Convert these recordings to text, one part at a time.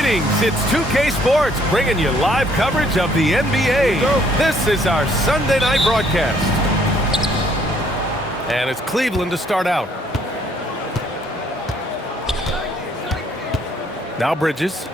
Greetings, it's 2K Sports bringing you live coverage of the NBA. This is our Sunday night broadcast. And it's Cleveland to start out. Now Bridges.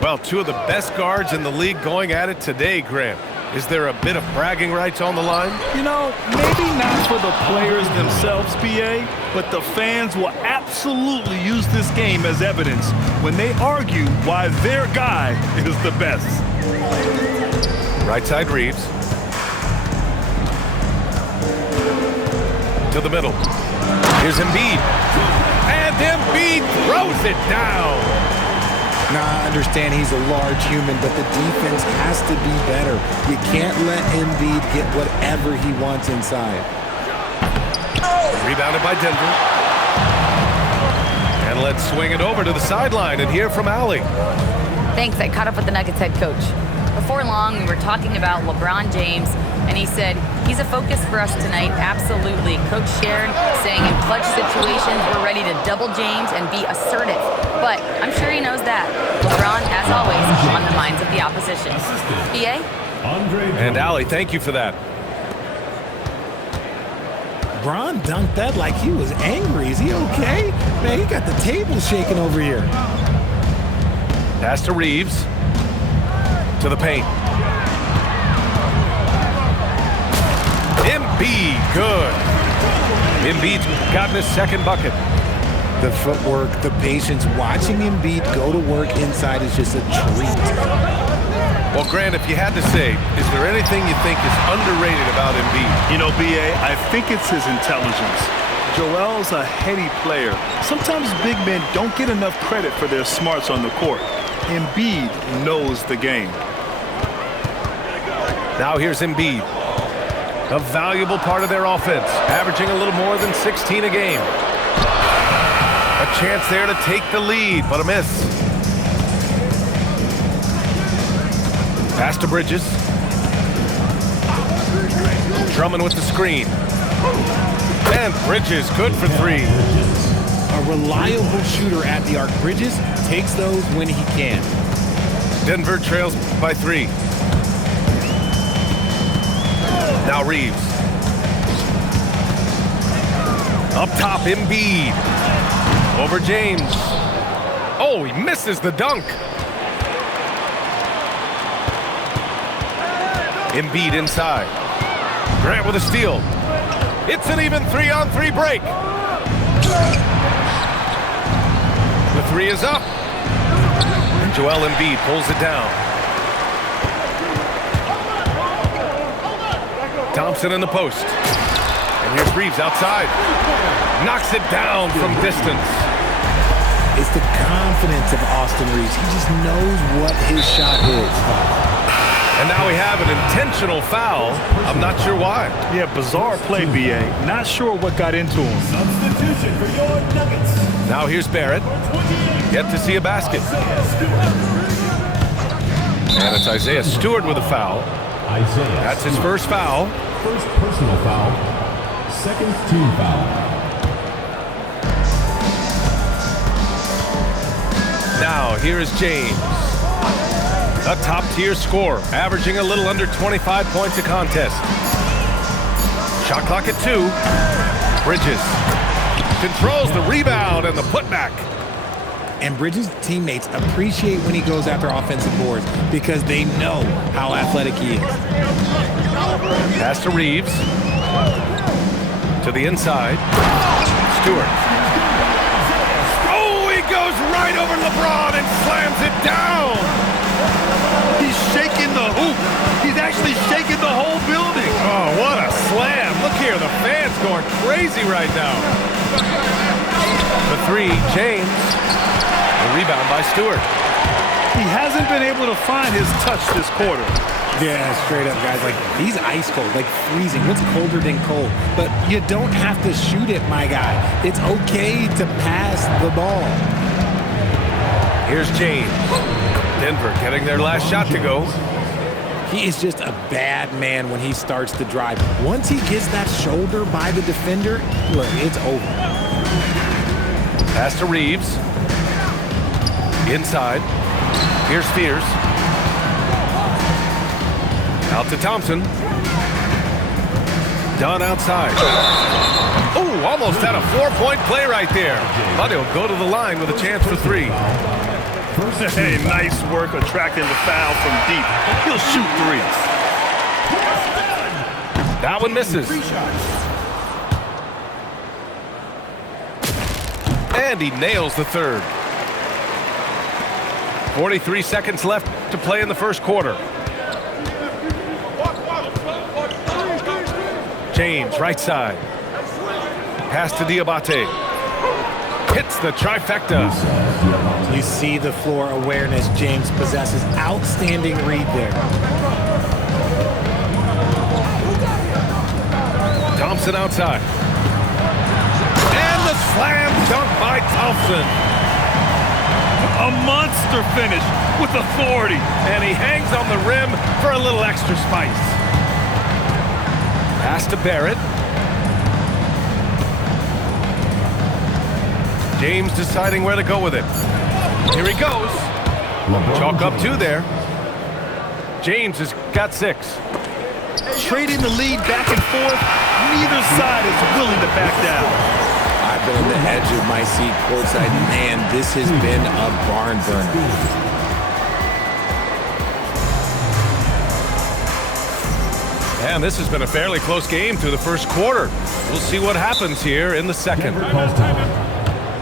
Well, two of the best guards in the league going at it today, Grant. Is there a bit of bragging rights on the line? You know, maybe not for the players themselves, BA, but the fans will absolutely use this game as evidence when they argue why their guy is the best. Right side Reeves. To the middle. Here's Embiid. And Embiid throws it down. Now, I understand he's a large human, but the defense has to be better. You can't let Embiid get whatever he wants inside. Rebounded by Denver. And let's swing it over to the sideline and hear from Allie. Thanks. I caught up with the Nuggets head coach. Before long, we were talking about LeBron James, and he said, he's a focus for us tonight, absolutely. Coach shared, saying in clutch situations, we're ready to double James and be assertive. But I'm sure he knows that. LeBron, as always, on the minds of the opposition. BA? And Allie, thank you for that. Bron dunked that like he was angry. Is he okay? Man, he got the table shaking over here. Pass to Reeves. To the paint. Embiid, good. Embiid's gotten his second bucket. The footwork, the patience, watching Embiid go to work inside is just a treat. Well, Grant, if you had to say, is there anything you think is underrated about Embiid? You know, BA, I think it's his intelligence. Joel's a heady player. Sometimes big men don't get enough credit for their smarts on the court. Embiid knows the game. Now here's Embiid. A valuable part of their offense, averaging a little more than 16 a game. A chance there to take the lead, but a miss. Pass to Bridges. Drummond with the screen. And Bridges, good for three. A reliable shooter at the arc. Bridges takes those when he can. Denver trails by 3. Now Reeves. Up top, Embiid. Over James. Oh, he misses the dunk. Embiid inside. Grant with a steal. It's an even 3-on-3 break. The 3 is up. And Joel Embiid pulls it down. Thompson in the post. And here's Reeves outside. Knocks it down from distance. It's the confidence of Austin Reeves. He just knows what his shot is. And now we have an intentional foul. I'm not sure why. Yeah, bizarre play, BA. Not sure what got into him. Substitution for your Nuggets. Now here's Barrett. Yet to see a basket. And it's Isaiah Stewart with a foul. That's his first foul. First personal foul. Second team foul. Now here is James. A top-tier scorer, averaging a little under 25 points a contest. Shot clock at 2. Bridges controls the rebound and the putback. And Bridges' teammates appreciate when he goes after offensive boards because they know how athletic he is. Pass to Reeves. To the inside. Stewart. Oh, he goes right over LeBron and slams it down. He's shaking the hoop. He's actually shaking the whole building. Oh, what a slam. Look here, the fans going crazy right now. The 3, James. The rebound by Stewart. He hasn't been able to find his touch this quarter. Yeah, straight up, guys. Like, he's ice cold, like freezing. What's colder than cold? But you don't have to shoot it, my guy. It's okay to pass the ball. Here's James. Denver getting their last shot to go. He is just a bad man when he starts to drive. Once he gets that shoulder by the defender, look, it's over. Pass to Reeves. Inside. Here's Fears. Out to Thompson. Dunn outside. Oh, almost had a 4-point play right there. But he'll go to the line with a chance for 3. Hey, nice work attracting the foul from deep. He'll shoot 3s. That one misses. And he nails the third. 43 seconds left to play in the first quarter. James, right side. Pass to Diabate. Hits the trifecta. You see the floor awareness James possesses. Outstanding read there. Thompson outside. And the slam dunk by Thompson. A monster finish with authority. And he hangs on the rim for a little extra spice. Pass to Barrett. James deciding where to go with it. Here he goes. Chalk up 2 there. James has got 6. Trading the lead back and forth, neither side is willing to back down. I've been on the edge of my seat courtside. Man, this has been a barn burner. And this has been a fairly close game through the first quarter. We'll see what happens here in the second.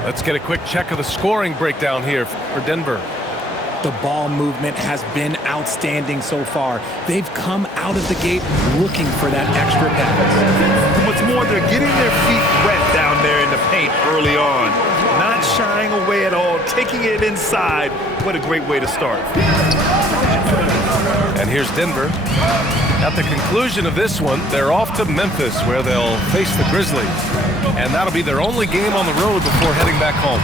Let's get a quick check of the scoring breakdown here for Denver. The ball movement has been outstanding so far. They've come out of the gate looking for that extra pass. What's more, they're getting their feet wet down there in the paint early on. Not shying away at all, taking it inside. What a great way to start. And here's Denver. At the conclusion of this one, they're off to Memphis, where they'll face the Grizzlies. And that'll be their only game on the road before heading back home.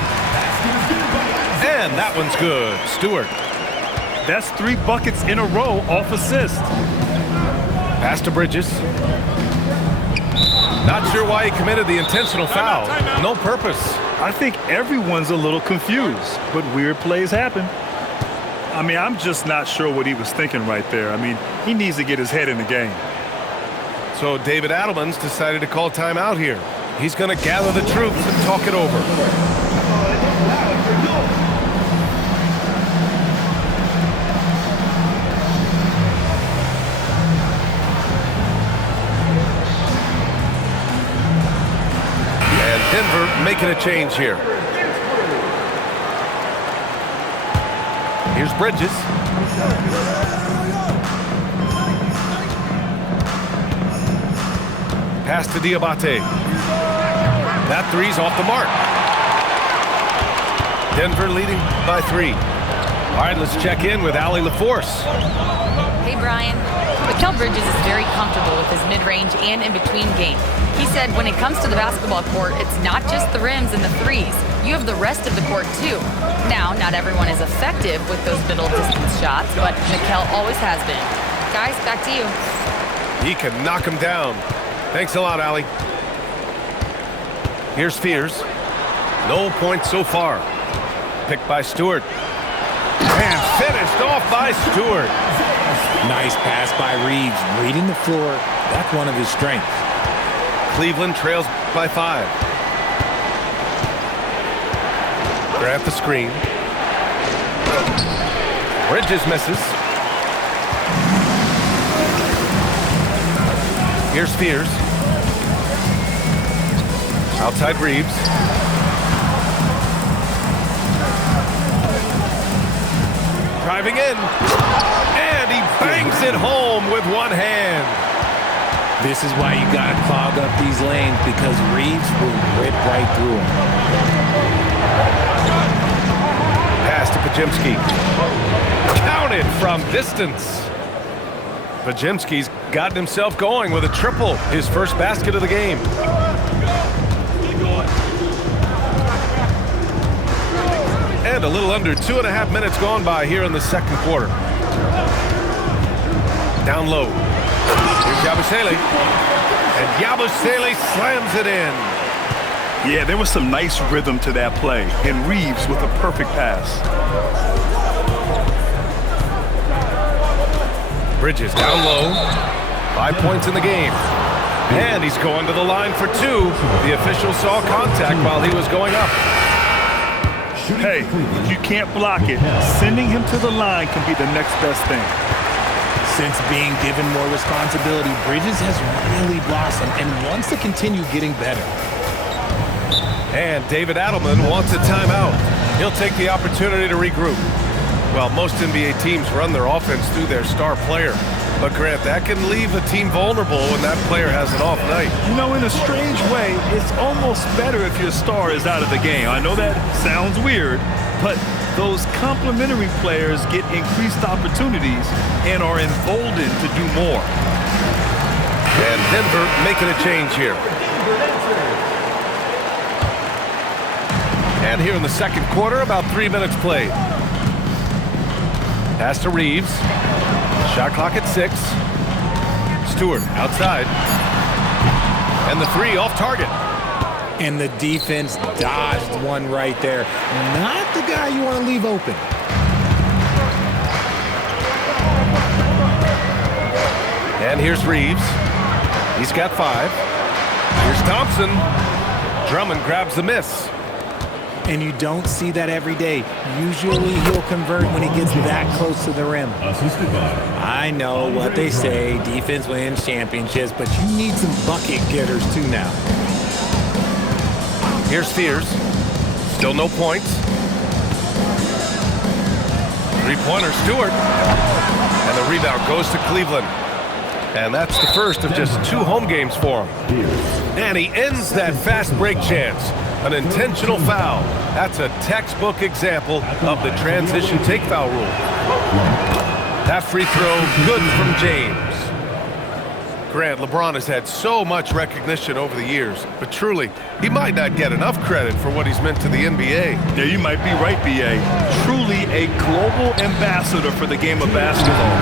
And that one's good. Stewart. That's 3 buckets in a row off assist. Pass to Bridges. Not sure why he committed the intentional foul. No purpose. I think everyone's a little confused, but weird plays happen. I mean, I'm just not sure what he was thinking right there. I mean, he needs to get his head in the game. So David Adelman's decided to call timeout here. He's going to gather the troops and talk it over. And Denver making a change here. Here's Bridges. Pass to Diabate. That 3's off the mark. Denver leading by 3. All right, let's check in with Allie LaForce. Hey, Brian. Mikal Bridges is very comfortable with his mid-range and in-between game. He said when it comes to the basketball court, it's not just the rims and the 3s. You have the rest of the court, too. Now, not everyone is effective with those middle-distance shots, but Mikal always has been. Guys, back to you. He can knock him down. Thanks a lot, Allie. Here's Fears. No points so far. Picked by Stewart. And finished off by Stewart. Nice pass by Reeves. Reading the floor. That's one of his strengths. Cleveland trails by 5. Grant the screen. Bridges misses. Here's Fears. Outside Reeves. Driving in. And he bangs it home with one hand. This is why you got to clog up these lanes, because Reeves will rip right through them. Pass to Podziemski. Counted from distance. Podziemski's gotten himself going with a triple, his first basket of the game. And a little under 2.5 minutes gone by here in the second quarter. Down low. Here's Yabusele. And Yabusele slams it in. Yeah, there was some nice rhythm to that play, and Reeves with a perfect pass. Bridges down low. 5 points in the game. And he's going to the line for 2. The official saw contact while he was going up. Hey, if you can't block it, sending him to the line can be the next best thing. Since being given more responsibility, Bridges has really blossomed and wants to continue getting better. And David Adelman wants a timeout. He'll take the opportunity to regroup. Well, most NBA teams run their offense through their star player. But, Grant, that can leave a team vulnerable when that player has an off night. You know, in a strange way, it's almost better if your star is out of the game. I know that sounds weird, but those complementary players get increased opportunities and are emboldened to do more. And Denver making a change here. And here in the second quarter, about 3 minutes played. Pass to Reeves. Shot clock at 6. Stewart outside. And the 3 off target. And the defense dodged one right there. Not the guy you want to leave open. And here's Reeves. He's got 5. Here's Thompson. Drummond grabs the miss. And you don't see that every day. Usually he'll convert when he gets that close to the rim. I know what they say, defense wins championships, but you need some bucket getters too now. Here's Fears. Still no points. Three-pointer, Stewart. And the rebound goes to Cleveland. And that's the first of just 2 home games for him. And he ends that fast break chance. An intentional foul. That's a textbook example of the transition take foul rule. That free throw, good from James. Grant, LeBron has had so much recognition over the years, but truly, he might not get enough credit for what he's meant to the NBA. Yeah, you might be right, B.A. Truly a global ambassador for the game of basketball.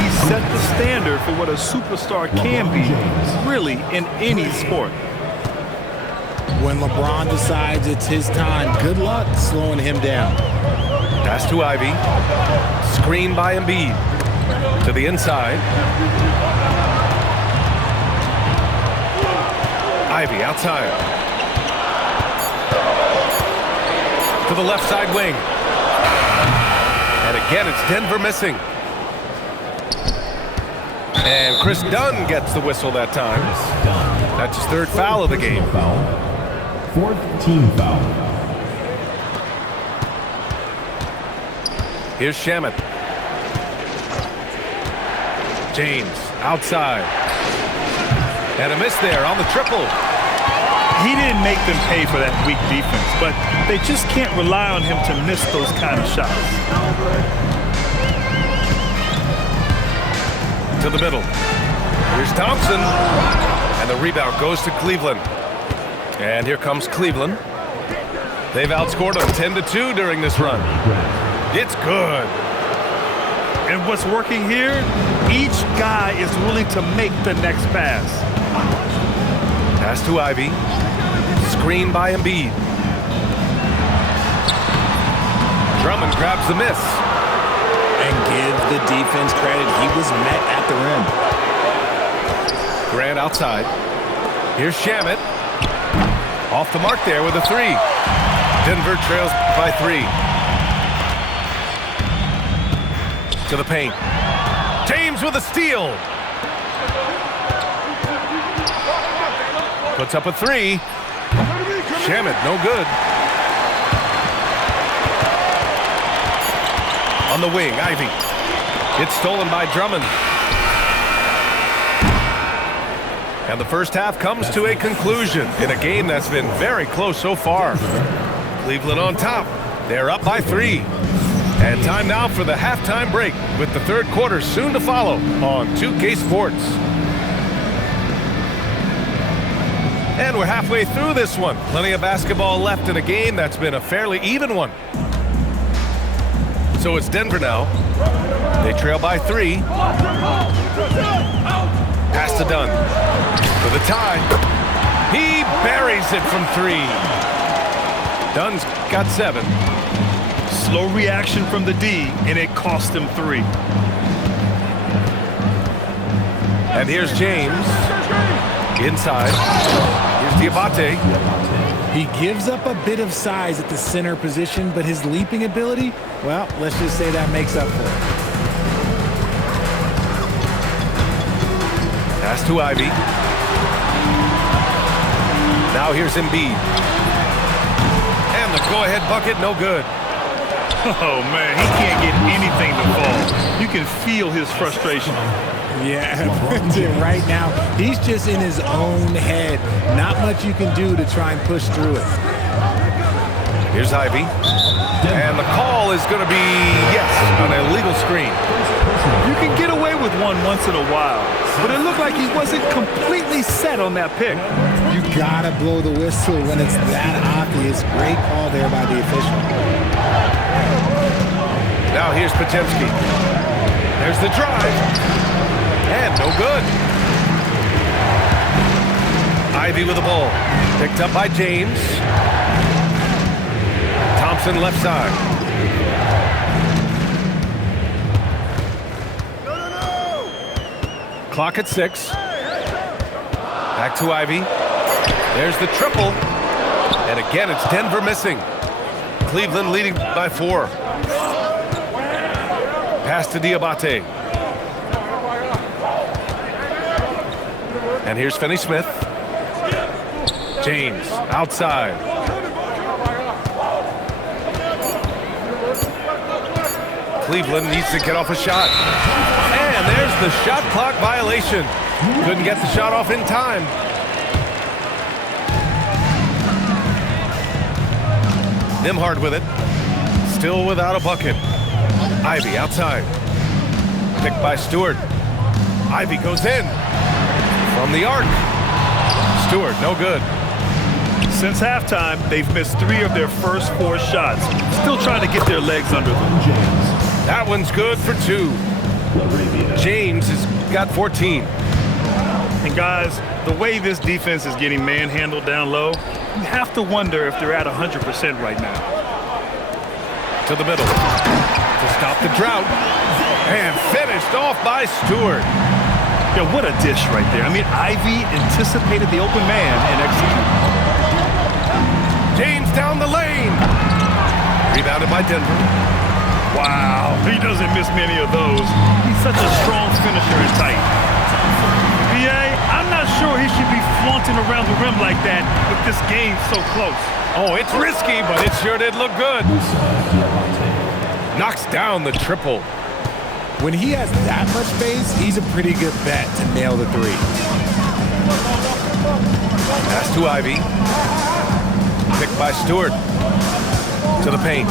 He set the standard for what a superstar can be, really, in any sport. When LeBron decides it's his time, good luck slowing him down. Pass to Ivy. Screen by Embiid. To the inside. Ivy outside. To the left side wing. And again, it's Denver missing. And Chris Dunn gets the whistle that time. That's his 3rd foul of the game. 4th team foul. Here's Shamet. James outside. And a miss there on the triple. He didn't make them pay for that weak defense, but they just can't rely on him to miss those kind of shots. To the middle. Here's Thompson. And the rebound goes to Cleveland. And here comes Cleveland. They've outscored them 10-2 during this run. It's good. And what's working here? Each guy is willing to make the next pass. Pass to Ivy. Screen by Embiid. Drummond grabs the miss. And give the defense credit. He was met at the rim. Grant outside. Here's Shamet. Off the mark there with a 3. Denver trails by 3. To the paint. James with a steal. Puts up a 3. Shamet, no good. On the wing, Ivy. It's stolen by Drummond. And the first half comes to a conclusion in a game that's been very close so far. Cleveland on top. They're up by 3. And time now for the halftime break with the 3rd quarter soon to follow on 2K Sports. And we're halfway through this one. Plenty of basketball left in a game that's been a fairly even one. So it's Denver now. They trail by 3. Pass to Dunn. For the tie. He buries it from 3. Dunn's got 7. Slow reaction from the D, and it cost him 3. And here's James. Inside. Here's Diabate. He gives up a bit of size at the center position, but his leaping ability, well, let's just say that makes up for it. Pass to Ivy. Now here's Embiid. And the go-ahead bucket, no good. Oh, man, he can't get anything to fall. You can feel his frustration. Yeah, right now, he's just in his own head. Not much you can do to try and push through it. Here's Ivy. And the call is going to be, yes, an illegal screen. You can get away with one once in a while, but it looked like he wasn't completely set on that pick. You gotta blow the whistle when it's that obvious. Great call there by the official. Now here's Potemski. There's the drive. And no good. Ivy with the ball. Picked up by James. Thompson left side. Clock at 6. Back to Ivy. There's the triple. And again, it's Denver missing. Cleveland leading by 4. Pass to Diabate. And here's Finney-Smith. James outside. Cleveland needs to get off a shot. And there's the shot clock violation. Couldn't get the shot off in time. Nimhard with it. Still without a bucket. Ivy outside. Picked by Stewart. Ivy goes in. From the arc. Stewart, no good. Since halftime, they've missed 3 of their first 4 shots. Still trying to get their legs under them. That one's good for 2. James has got 14. And guys, the way this defense is getting manhandled down low, you have to wonder if they're at 100% right now. To the middle. To stop the drought. And finished off by Stewart. Yeah, what a dish right there. I mean, Ivy anticipated the open man and executed. James down the lane. Rebounded by Denver. Wow, he doesn't miss many of those. He's such a strong finisher and tight. I'm not sure he should be flaunting around the rim like that with this game so close. Oh, it's risky, but it sure did look good. Knocks down the triple. When he has that much space, he's a pretty good bet to nail the 3. Pass to Ivy. Picked by Stewart. To the paint.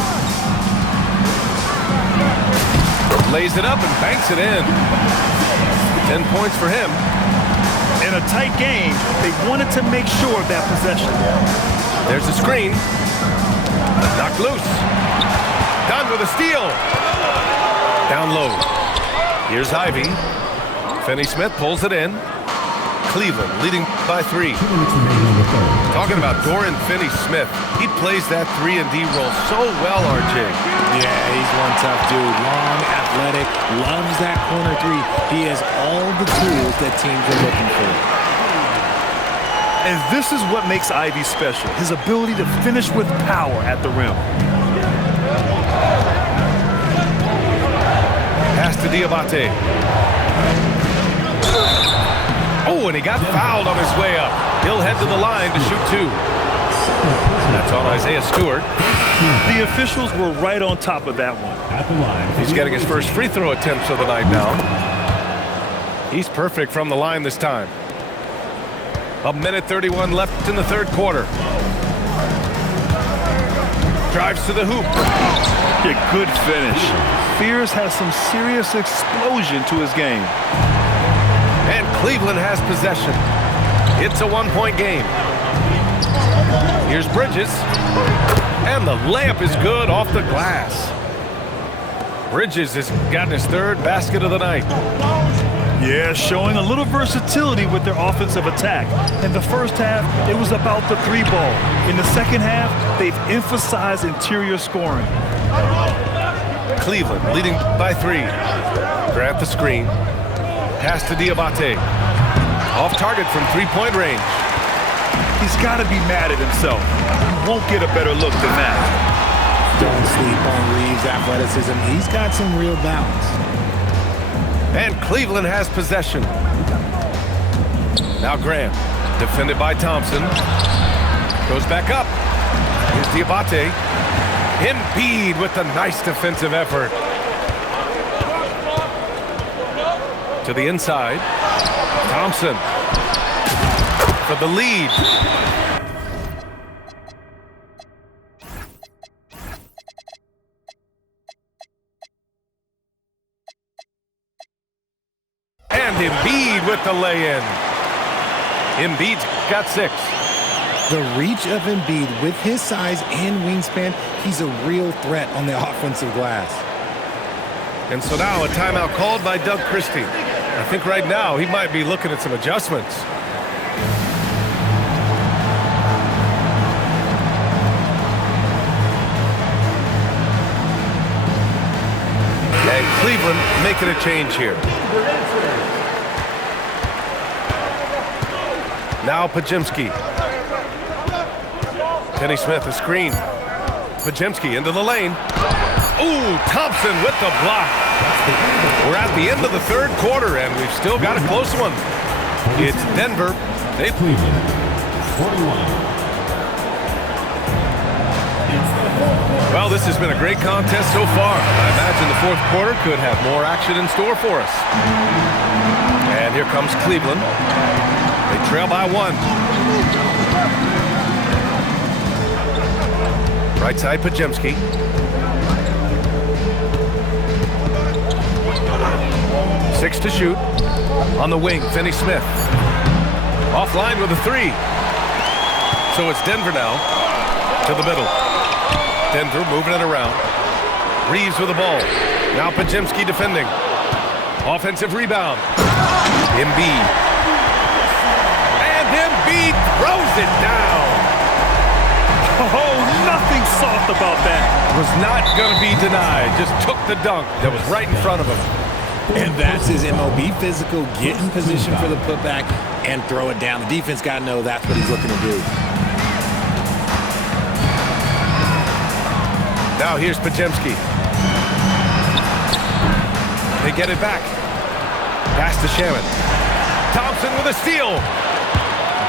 Lays it up and banks it in. 10 points for him. In a tight game, they wanted to make sure of that possession. There's a screen. Knocked loose. Dunn with a steal. Down low. Here's Ivy. Finney-Smith pulls it in. Cleveland leading by 3. Talking about Dorian Finney-Smith. He plays that 3 and D role so well, RJ. Yeah, he's one tough dude. Long, athletic, loves that corner 3. He has all the tools that teams are looking for. And this is what makes Ivy special, his ability to finish with power at the rim. Pass to Diabate. Oh, and he got fouled on his way up. He'll head to the line to shoot 2. That's on Isaiah Stewart. The officials were right on top of that one. At the line. He's getting his first free throw attempts of the night now. He's perfect from the line this time. 1:31 left in the 3rd quarter. Drives to the hoop. Yeah, good finish. Fears has some serious explosion to his game. And Cleveland has possession. It's a 1-point game. Here's Bridges. And the layup is good off the glass. Bridges has gotten his 3rd basket of the night. Yeah, showing a little versatility with their offensive attack. In the first half, it was about the three ball. In the second half, they've emphasized interior scoring. Cleveland leading by 3. Grant the screen. Pass to Diabate. Off target from three-point range. He's got to be mad at himself. He won't get a better look than that. Don't sleep on Reeves' athleticism. He's got some real balance. And Cleveland has possession. Now Graham, defended by Thompson. Goes back up. Here's Diabate. Embiid with the nice defensive effort. To the inside. Thompson for the lead. And Embiid with the lay-in. Embiid's got 6. The reach of Embiid with his size and wingspan, he's a real threat on the offensive glass. And so now a timeout called by Doug Christie. I think right now he might be looking at some adjustments. And Cleveland making a change here. Now Pajemski. Kenny Smith, a screen. Pajemski into the lane. Ooh, Thompson with the block. We're at the end of the third quarter, and we've still got a close one. It's Denver. They Cleveland, 41. Well, this has been a great contest so far. I imagine the fourth quarter could have more action in store for us. And here comes Cleveland. They trail by 1. Right side, Pajemski. Six to shoot. On the wing, Finney Smith. Offline with a 3. So it's Denver now. To the middle. Denver moving it around. Reeves with the ball. Now Pajemski defending. Offensive rebound. Embiid. And Embiid throws it down. Oh, nothing soft about that. Was not going to be denied. Just took the dunk that was right in front of him. And that's his MO. Be physical, get in position for the putback, and throw it down. The defense got to know that's what he's looking to do. Now here's Pajemski. They get it back. Pass to Shannon. Thompson with a steal.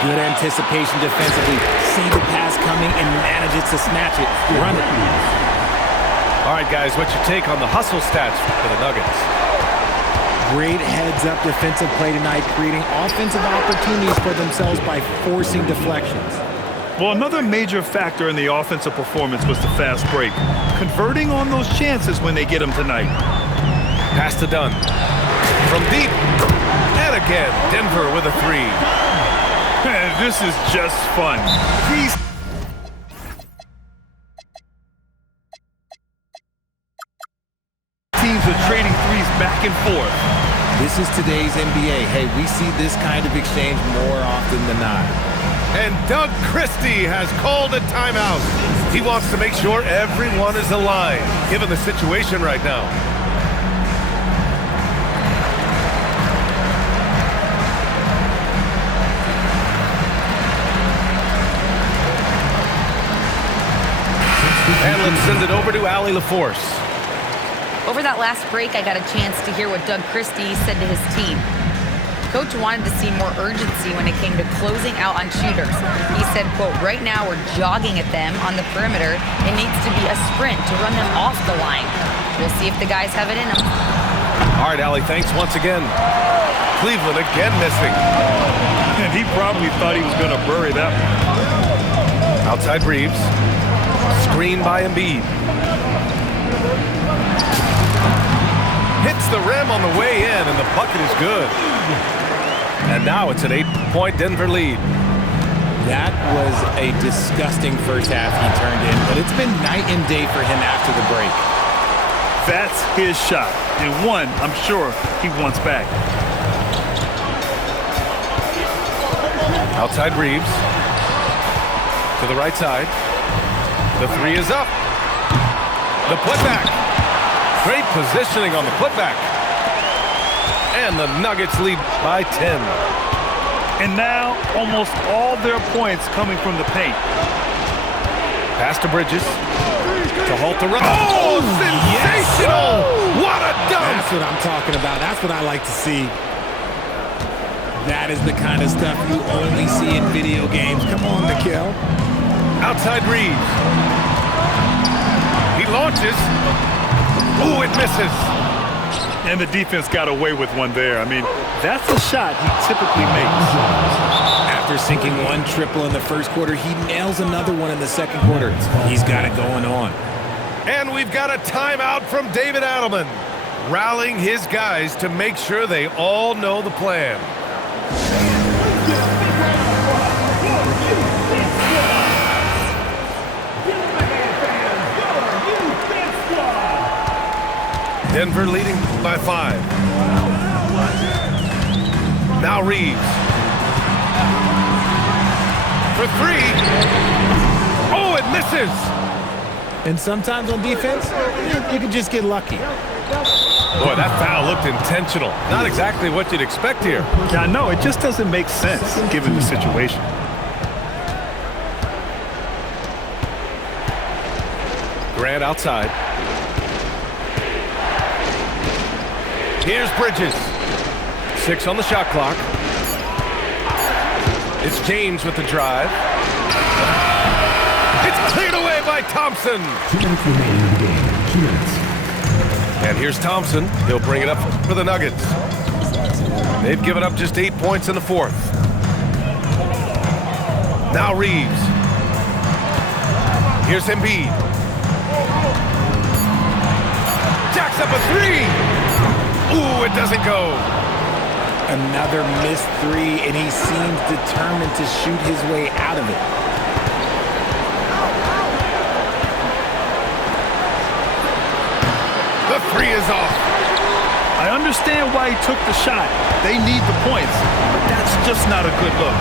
Good anticipation defensively. See the pass coming and manages to snatch it. Run it. All right, guys, what's your take on the hustle stats for the Nuggets? Great heads-up defensive play tonight, creating offensive opportunities for themselves by forcing deflections. Well, another major factor in the offensive performance was the fast break. Converting on those chances when they get them tonight. Pass to Dunn. From deep. And again, Denver with a 3. This is just fun. These teams are trading threes back and forth. This is today's NBA. Hey, we see this kind of exchange more often than not. And Doug Christie has called a timeout. He wants to make sure everyone is aligned, given the situation right now. And let's send it over to Allie LaForce. Over that last break, I got a chance to hear what Doug Christie said to his team. Coach wanted to see more urgency when it came to closing out on shooters. He said, quote, right now we're jogging at them on the perimeter. It needs to be a sprint to run them off the line. We'll see if the guys have it in them. All right, Allie, thanks once again. Cleveland again missing. And he probably thought he was going to bury that one. Outside Reeves. Screen by Embiid. Hits the rim on the way in, and the bucket is good. And now it's an 8-point Denver lead. That was a disgusting first half he turned in, but it's been night and day for him after the break. That's his shot, and one I'm sure he wants back. Outside Reeves. To the right side. The three is up. The putback. Great positioning on the putback. And the Nuggets lead by 10. And now almost all their points coming from the paint. Pass to Bridges. To halt the run. Oh, sensational! Yes. What a dunk! That's what I'm talking about. That's what I like to see. That is the kind of stuff you only see in video games. Come on, Nikhil. Outside Reeves. He launches. Ooh, it misses. And the defense got away with one there. I mean, that's a shot he typically makes. After sinking one triple in the first quarter, he nails another one in the second quarter. He's got it going on. And we've got a timeout from David Adelman, rallying his guys to make sure they all know the plan. Denver leading by 5. Now Reeves. For 3. Oh, it misses. And sometimes on defense, you can just get lucky. Boy, that foul looked intentional. Not exactly what you'd expect here. Yeah, I know. It just doesn't make sense given the situation. Grant outside. Here's Bridges. 6 on the shot clock. It's James with the drive. It's cleared away by Thompson. 2 minutes remaining in the game. 2 minutes. And here's Thompson. He'll bring it up for the Nuggets. They've given up just 8 points in the fourth. Now Reeves. Here's Embiid. Jacks up a 3. Ooh, it doesn't go. Another missed 3, and he seems determined to shoot his way out of it. The 3 is off. I understand why he took the shot. They need the points, but that's just not a good look.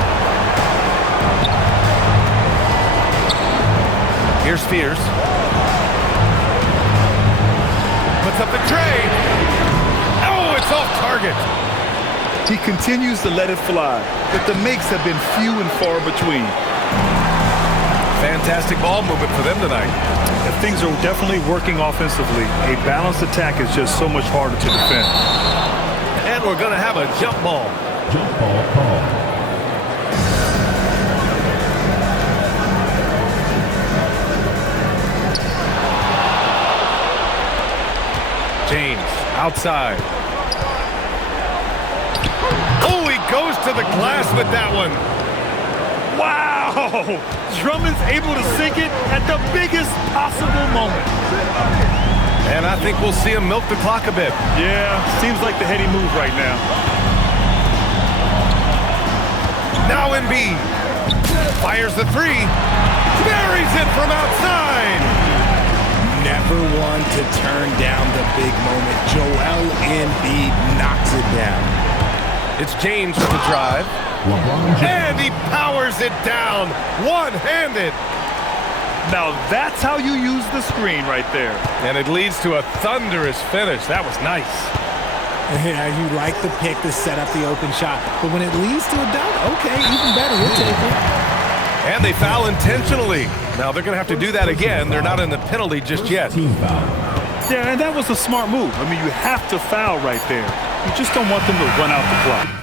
Here's Spears. Puts up the tray. Oh, it's off target. He continues to let it fly, but the makes have been few and far between. Fantastic ball movement for them tonight. And things are definitely working offensively. A balanced attack is just so much harder to defend. And we're going to have a jump ball. Jump ball call. James outside. Oh, he goes to the glass with that one. Wow! Drummond's able to sink it at the biggest possible moment. And I think we'll see him milk the clock a bit. Yeah, seems like the heady move right now. Now Embiid fires the 3. Buries it from outside. Never one to turn down the big moment. Joel Embiid knocks it down. It's James with the drive. And he powers it down one-handed. Now that's how you use the screen right there. And it leads to a thunderous finish. That was nice. Yeah, you like the pick to set up the open shot. But when it leads to a dunk, okay, even better. We'll take it. And they foul intentionally. Now they're going to have to do that again. They're not in the penalty just yet. Team foul. Yeah, and that was a smart move. I mean, you have to foul right there. You just don't want them to run out the clock.